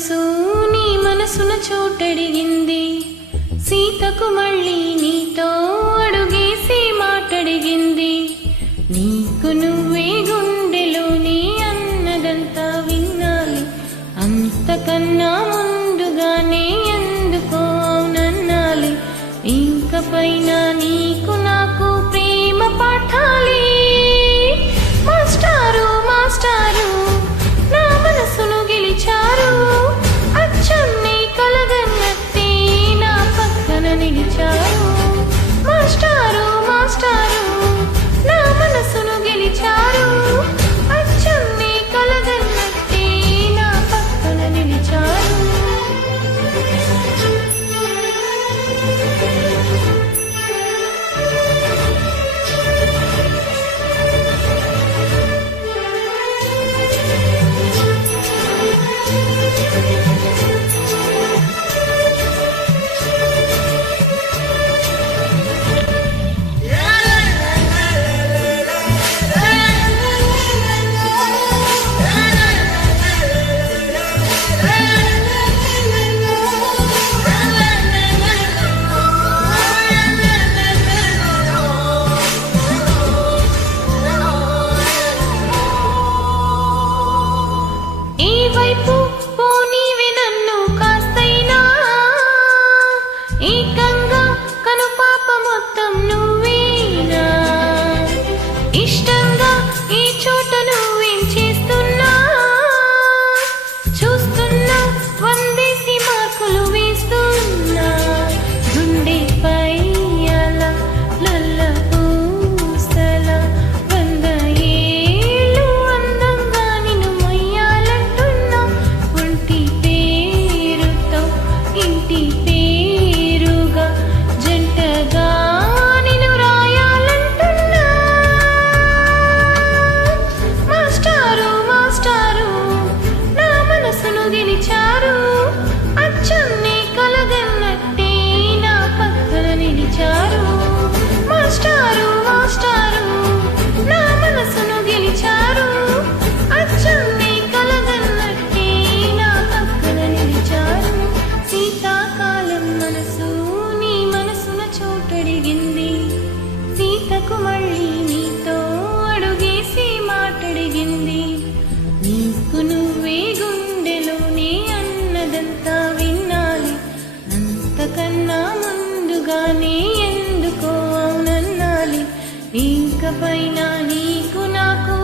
మనసు నీ మనసున చోటడిగింది. సీతకు మళ్ళీ నీతో అడుగేసి మాటడిగింది. నీకు నువ్వే గుండెలోనే అన్నదంతా వినాలి. అంతకన్నా ముందుగానే ఎందుకో నన్నాలి. ఇంక పైన నీకు నాకు ప్రేమ పాఠాలి. మాస్టారు మాస్టారు నా మనసును గెలిచారు. అచ్చం నీ కలగన్నట్టే నా పక్కన నిలిచారు. మాస్టారు మాస్టారు నా మనసును గెలిచారు. అచ్చం నీ కలగన్నట్టే నా పక్కన నిలిచారు. ఏకంగా కనుపాప మొత్తం నువ్వేనా? ఇష్టంగా ఈ చోట నువ్వేం చేస్తున్నా? చూస్తున్నా వందేసి మార్కులు వేస్తున్నా. గుండెపై అలా లల్ల పూసలా 100 ఏళ్ళు అందంగా నిన్ను మొయ్యాలంటున్నా. ఒంటి పేరుతో ఇంటి జంటగా నిన్ను రాయాలంటున్నా. మాస్టారు మాస్టారు నా మనసును గెలిచారు. అచ్చం నీ కలగన్నట్టే నా పక్కన నిలిచారు. మాస్టారు మాస్టారు నా మనసును గెలిచారు. అచ్చం నీ కలగన్నట్టే నా పక్కన నిలిచారు. శీతాకాలం మనసు చోటడిగింది. సీతకు మళ్ళీ నీతో అడుగేసి మాటడిగింది. నీకు నువ్వే గుండెలోనే అన్నదంతా వినాలి. అంతకన్నా ముందుగానే ఎందుకో అవునన్నాలి. ఇంక పైన నీకు నాకు